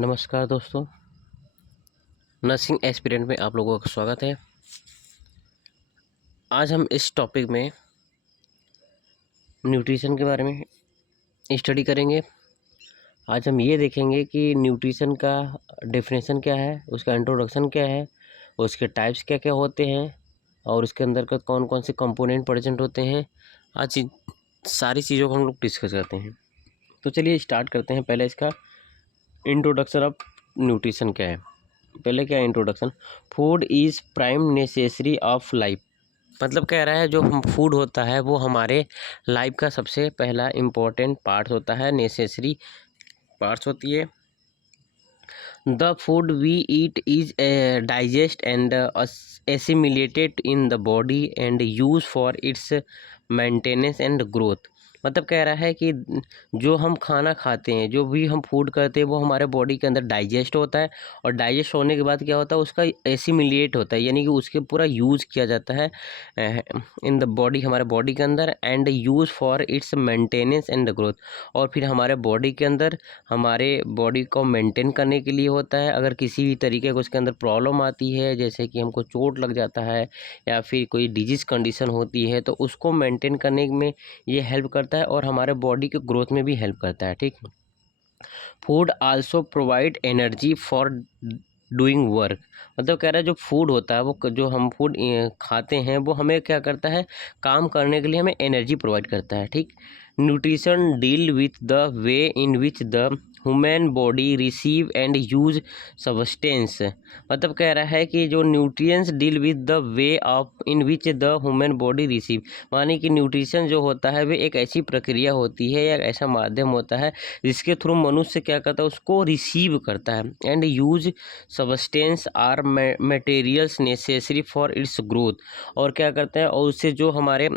नमस्कार दोस्तों, nursing aspirant में आप लोगों का स्वागत है। आज हम इस टॉपिक में न्यूट्रिशन के बारे में स्टडी करेंगे। आज हम ये देखेंगे कि न्यूट्रिशन का डेफिनेशन क्या है, उसका इंट्रोडक्शन क्या है, उसके टाइप्स क्या क्या होते हैं और उसके अंदर का कौन कौन से कंपोनेंट प्रेजेंट होते हैं। आज सारी चीज़ों को हम लोग डिस्कस करते हैं। तो चलिए स्टार्ट करते हैं। पहले इसका इंट्रोडक्शन ऑफ न्यूट्रिशन क्या है। पहले क्या है introduction. Food is prime necessary of life. मतलब कह रहा है जो हम फूड होता है वो हमारे लाइफ का सबसे पहला इम्पोर्टेंट पार्ट होता है, नेसेसरी पार्ट्स होती है। The food we eat is digest and assimilated in the body and use for its maintenance and growth. मतलब कह रहा है कि जो हम खाना खाते हैं, जो भी हम फूड करते हैं, वो हमारे बॉडी के अंदर डाइजेस्ट होता है और डाइजेस्ट होने के बाद क्या होता है, उसका एसिमिलेट होता है, यानी कि उसके पूरा यूज़ किया जाता है इन द बॉडी, हमारे बॉडी के अंदर, and use for its maintenance and growth. और फिर हमारे बॉडी के अंदर हमारे बॉडी को मेंटेन करने के लिए होता है। अगर किसी भी तरीके को उसके अंदर प्रॉब्लम आती है, जैसे कि हमको चोट लग जाता है या फिर कोई डिजीज़ कंडीशन होती है, तो उसको मेंटेन करने में ये हेल्प करता है और हमारे बॉडी के ग्रोथ में भी हेल्प करता है। ठीक। Food also provide energy for doing work. मतलब कह रहा है जो फूड होता है, वो जो हम फूड खाते हैं, वो हमें क्या करता है, काम करने के लिए हमें एनर्जी प्रोवाइड करता है। ठीक। Nutrition deal with the way in which the human body receive and use substance. मतलब कह रहा है कि जो nutrients deal with the way of in which the human body receive, माने कि न्यूट्रिशन जो होता है वो एक ऐसी प्रक्रिया होती है या ऐसा माध्यम होता है जिसके थ्रू मनुष्य क्या करता है, उसको रिसीव करता है, and use substance are materials necessary for its growth. और क्या करते हैं, और उससे जो हमारे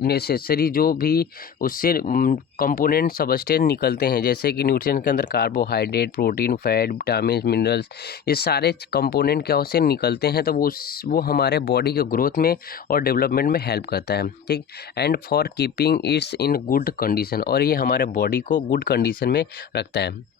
नेसेसरी जो भी उससे कंपोनेंट सब्सटेंस निकलते हैं, जैसे कि न्यूट्रिशन के अंदर carbohydrate, protein, fat, vitamin, minerals, ये सारे कंपोनेंट क्या उससे निकलते हैं, तो वो हमारे बॉडी के ग्रोथ में और डेवलपमेंट में हेल्प करता है। ठीक। And for keeping it's in good condition, और ये हमारे बॉडी को गुड कंडीशन में रखता है।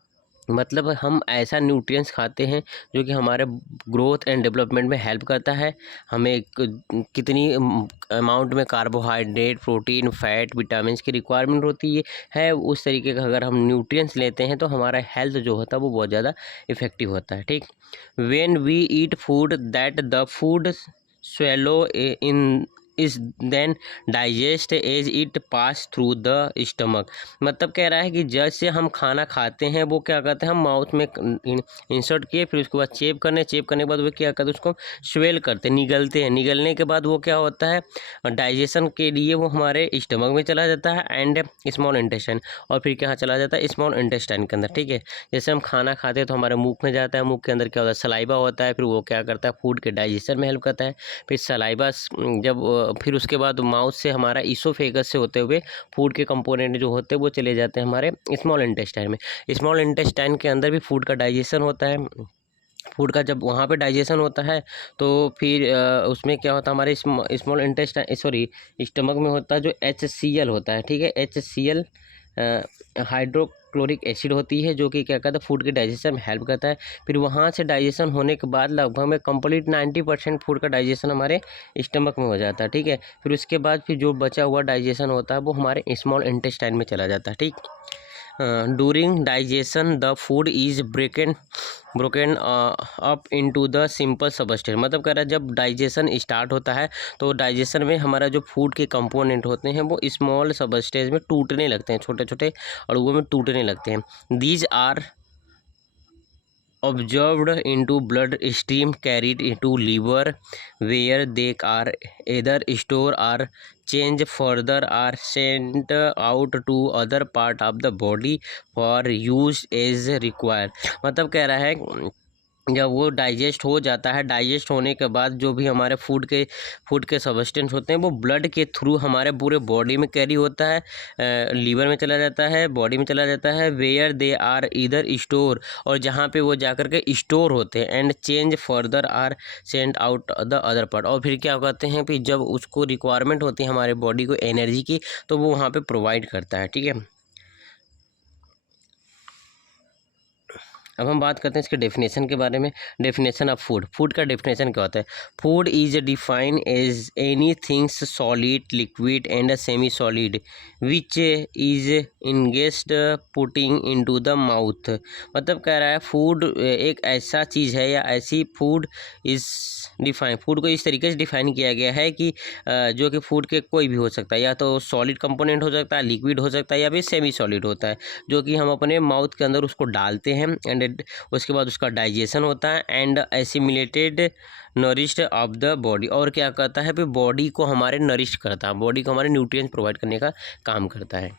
मतलब हम ऐसा न्यूट्रिएंट्स खाते हैं जो कि हमारे ग्रोथ एंड डेवलपमेंट में हेल्प करता है। हमें कितनी अमाउंट में कार्बोहाइड्रेट, प्रोटीन, फैट, विटामिन की रिक्वायरमेंट होती है, उस तरीके का अगर हम न्यूट्रिएंट्स लेते हैं तो हमारा हेल्थ जो होता है वो बहुत ज़्यादा इफ़ेक्टिव होता है। ठीक। When we eat food that the food swallow in is then digest as it pass through the stomach। मतलब कह रहा है कि जैसे हम खाना खाते हैं वो क्या करते हैं, हम माउथ में इंसर्ट किए, फिर उसके बाद चेप करने के बाद वो क्या करते हैं, उसको स्वेल करते हैं, निगलते हैं। निगलने के बाद वो क्या होता है, डाइजेशन के लिए वो हमारे स्टमक में चला जाता है एंड स्मॉल इंटेस्टाइन, और फिर क्या चला जाता है, स्मॉल इंटेस्टाइन के अंदर। ठीक है। जैसे हम खाना खाते हैं तो हमारे मुंह में जाता है, मुंह के अंदर क्या होता है, सलाइवा होता है, फिर वो क्या करता है, फूड के डाइजेशन में हेल्प करता है। फिर सलाइवा जब फिर उसके बाद माउथ से हमारा ईसोफेगस से होते हुए फूड के कंपोनेंट जो होते हैं वो चले जाते हैं हमारे स्मॉल इंटेस्टाइन में। स्मॉल इंटेस्टाइन के अंदर भी फूड का डाइजेशन होता है। फूड का जब वहाँ पे डाइजेशन होता है तो फिर उसमें क्या होता है, हमारे स्मॉल इंटेस्टाइन सॉरी स्टमक में होता है जो HCl होता है। ठीक है। HCl हाइड्रोक्लोरिक एसिड होती है, जो कि क्या कहता है, फूड के डाइजेशन में हेल्प करता है। फिर वहाँ से डाइजेशन होने के बाद लगभग में कंप्लीट 90% फूड का डाइजेशन हमारे स्टमक में हो जाता है। ठीक है। फिर उसके बाद फिर जो बचा हुआ डाइजेशन होता है वो हमारे स्मॉल इंटेस्टाइन में चला जाता है। ठीक। During digestion the food is broken up into the simple substance. मतलब कह रहा है जब डाइजेशन स्टार्ट होता है तो डाइजेशन में हमारा जो फूड के कंपोनेंट होते हैं वो स्मॉल सबस्टेंस में टूटने लगते हैं, छोटे छोटे अणुओं में टूटने लगते हैं। These are observed into blood stream carried into liver where they are either stored or changed further or sent out to other part of the body for use as required। मतलब कह रहा है जब वो डाइजेस्ट हो जाता है, digest होने के बाद जो भी हमारे फूड के सब्सटेंस होते हैं वो ब्लड के थ्रू हमारे पूरे बॉडी में कैरी होता है, लीवर में चला जाता है, बॉडी में चला जाता है, वेयर दे आर इधर स्टोर, और जहाँ पे वो जाकर के स्टोर होते हैं, and change further are send out the other part. और फिर क्या कहते हैं, फिर जब उसको रिक्वायरमेंट होती है हमारे बॉडी को एनर्जी की, तो वो वहाँ पर प्रोवाइड करता है। ठीक है। अब हम बात करते हैं इसके डेफिनेशन के बारे में। Definition of food. फूड का डेफिनेशन क्या होता है? Food is defined as any things solid, liquid and semi solid which is ingest putting into the mouth. मतलब कह रहा है फूड एक ऐसा चीज़ है या ऐसी फूड इज डिफाइन, फूड को इस तरीके से डिफाइन किया गया है कि जो कि फूड के कोई भी हो सकता है, या तो सॉलिड कंपोनेंट हो सकता है, लिक्विड हो सकता है, या फिर सेमी सॉलिड होता है, जो कि हम अपने माउथ के अंदर उसको डालते हैं एंड उसके बाद उसका डाइजेशन होता है and assimilated nourished of the body. और क्या करता है? फिर बॉडी को हमारे नरिश करता है, बॉडी को हमारे न्यूट्रिएंट्स प्रोवाइड करने का काम करता है।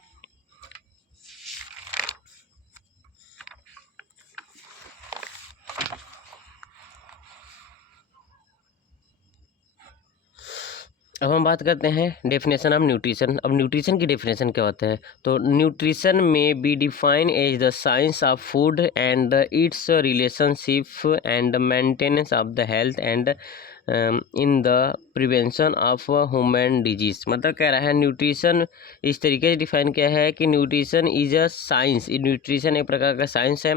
अब हम बात करते हैं डेफिनेशन ऑफ न्यूट्रिशन। अब न्यूट्रिशन की डेफिनेशन क्या होता है? तो nutrition may be define as the science of food and its relationship and maintenance of the health and in the prevention of human disease. मतलब कह रहा है न्यूट्रिशन इस तरीके से डिफाइन किया है कि nutrition is a science, nutrition एक प्रकार का साइंस है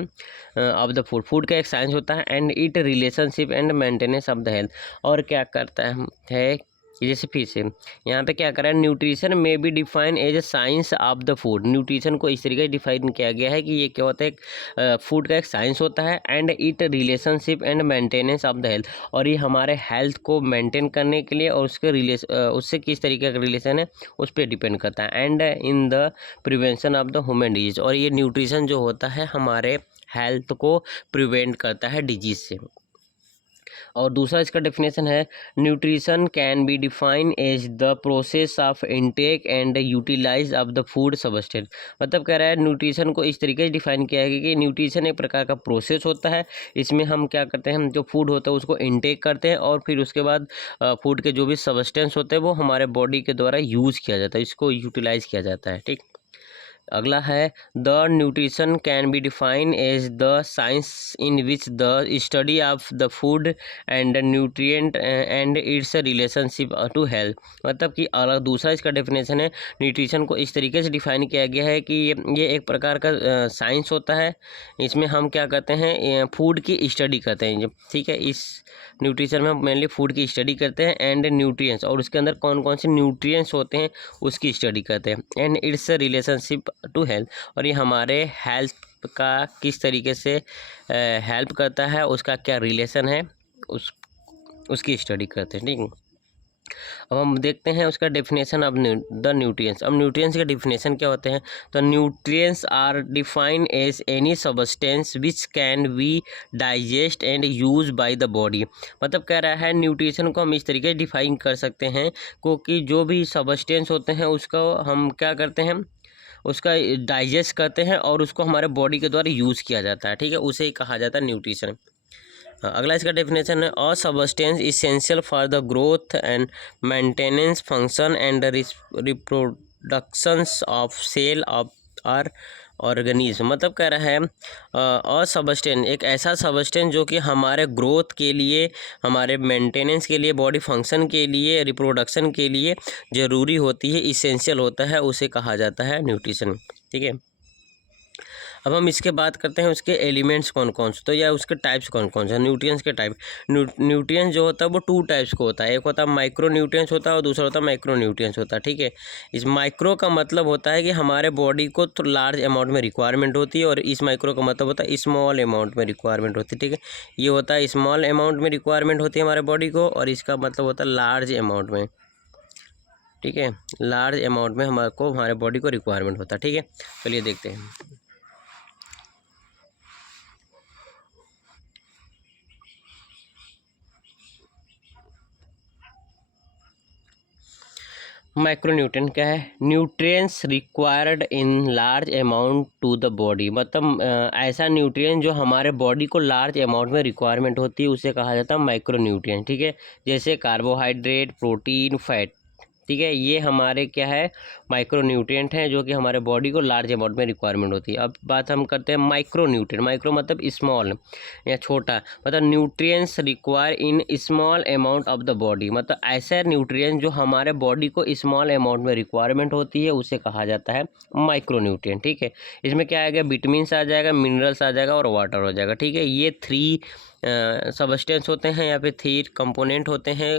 ऑफ द फूड, फूड का एक साइंस होता है and it relationship and maintenance of the health. और क्या करता है जैसे फिर से यहाँ पे क्या करा है, न्यूट्रिशन में भी define as a science of the food. Nutrition को इस तरीके से डिफाइन किया गया है कि ये क्या होता है, फूड का एक साइंस होता है and it relationship and maintenance of the health. और ये हमारे हेल्थ को मेंटेन करने के लिए और उसके उससे किस तरीके का रिलेशन है उस पर डिपेंड करता है and in the prevention of the human disease. और ये न्यूट्रिशन जो होता है हमारे हेल्थ को प्रिवेंट करता है डिजीज से। और दूसरा इसका डेफिनेशन है nutrition can be define as the process of intake and utilise of the food substance. मतलब कह रहा है न्यूट्रिशन को इस तरीके से डिफाइन किया है कि न्यूट्रिशन एक प्रकार का प्रोसेस होता है। इसमें हम क्या करते हैं, हम जो फूड होता है उसको इनटेक करते हैं और फिर उसके बाद फूड के जो भी सब्सटेंस होते हैं वो हमारे बॉडी के द्वारा यूज़ किया जाता है, इसको यूटिलाइज किया जाता है। ठीक, अगला है the nutrition can be define as the science in which the study of the food and nutrient and its relationship to health. मतलब कि अलग दूसरा इसका डेफिनेशन है, न्यूट्रिशन को इस तरीके से डिफाइन किया गया है कि ये एक प्रकार का साइंस होता है। इसमें हम क्या करते हैं, फूड की स्टडी करते हैं। ठीक है, इस न्यूट्रिशन में हम मेनली फूड की स्टडी करते हैं एंड न्यूट्रिएंट्स, और उसके अंदर कौन कौन से न्यूट्रिएंट्स होते हैं उसकी स्टडी करते हैं and its relationship to health. और ये हमारे हेल्थ का किस तरीके से हेल्प करता है, उसका क्या रिलेशन है उसकी स्टडी करते हैं। ठीक है, अब हम देखते हैं उसका डेफिनेशन ऑफ द न्यूट्रिएंट्स। अब न्यूट्रिएंट्स के डेफिनेशन क्या होते हैं? तो nutrients are defined as any substance which can be digest and use by the body. मतलब कह रहा है न्यूट्रिशन को हम इस तरीके से डिफाइन कर सकते हैं क्योंकि जो भी सब्सटेंस होते हैं उसको हम क्या करते हैं, उसका डाइजेस्ट करते हैं और उसको हमारे बॉडी के द्वारा यूज़ किया जाता है। ठीक है, उसे ही कहा जाता है न्यूट्रिशन। अगला इसका डेफिनेशन है a substance essential for the growth and maintenance function and reproductions of cell of our organism. मतलब कह रहा है अ सब्सटेंस एक ऐसा सब्सटेंस जो कि हमारे ग्रोथ के लिए, हमारे मेंटेनेंस के लिए, बॉडी फंक्शन के लिए, रिप्रोडक्शन के लिए ज़रूरी होती है, इसेंशियल होता है, उसे कहा जाता है न्यूट्रिशन। ठीक है, अब हम इसके बात करते हैं उसके एलिमेंट्स कौन कौन से, तो या उसके टाइप्स कौन कौन से। न्यूट्रिएंट्स के टाइप, न्यूट्रिएंट्स जो होता है वो टू टाइप्स को होता है, एक होता है माइक्रो न्यूट्रिएंट्स होता है और दूसरा होता है मैक्रो न्यूट्रिएंट्स होता है। ठीक है, इस माइक्रो का मतलब होता है कि हमारे बॉडी को तो लार्ज अमाउंट में रिक्वायरमेंट होती है, और इस माइक्रो का मतलब होता है स्मॉल अमाउंट में रिक्वायरमेंट होती है। ठीक है, ये होता है स्मॉल अमाउंट में रिक्वायरमेंट होती है हमारे बॉडी को, और इसका मतलब होता है लार्ज अमाउंट में। ठीक है, लार्ज अमाउंट में हमारे बॉडी को रिक्वायरमेंट होता है। ठीक है, चलिए देखते हैं। माइक्रोन्यूट्रिएंट क्या है? Nutrients required in large amount to the body. मतलब ऐसा न्यूट्रिएंट जो हमारे बॉडी को लार्ज अमाउंट में रिक्वायरमेंट होती है उसे कहा जाता है माइक्रोन्यूट्रिएंट। ठीक है, जैसे कार्बोहाइड्रेट, प्रोटीन, फैट। ठीक है। ये हमारे क्या है, माइक्रो न्यूट्रिएंट हैं जो कि हमारे बॉडी को लार्ज अमाउंट में रिक्वायरमेंट होती है। अब बात हम करते हैं माइक्रो न्यूट्रिएंट। माइक्रो मतलब स्मॉल या छोटा, मतलब nutrients require in small amount of the body, मतलब ऐसे न्यूट्रिएंट जो हमारे बॉडी को स्मॉल अमाउंट में रिक्वायरमेंट होती है उसे कहा जाता है माइक्रो न्यूट्रिएंट। ठीक है, इसमें क्या आएगा, विटामिन्स आ जाएगा, मिनरल्स आ जाएगा और वाटर हो जाएगा। ठीक है, ये 3 सबस्टेंस होते हैं या फिर 3 कंपोनेंट होते हैं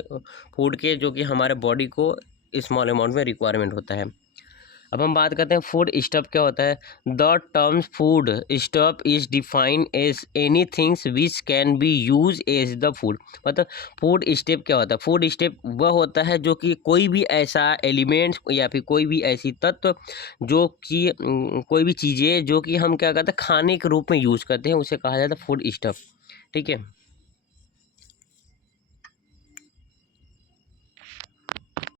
फूड के, जो कि हमारे बॉडी को स्मॉल अमाउंट में रिक्वायरमेंट होता है। अब हम बात करते हैं फूड स्टफ क्या होता है। The term food stuff is defined as any things which can be use as the food, मतलब फूड स्टेप क्या होता है। फूड स्टेप वह होता है जो कि कोई भी ऐसा एलिमेंट या फिर कोई भी ऐसी तत्व जो कि कोई भी चीज़ें जो कि हम क्या कहते हैं खाने के रूप में यूज़ करते हैं उसे कहा जाता है फूड स्टफ। ठीक है।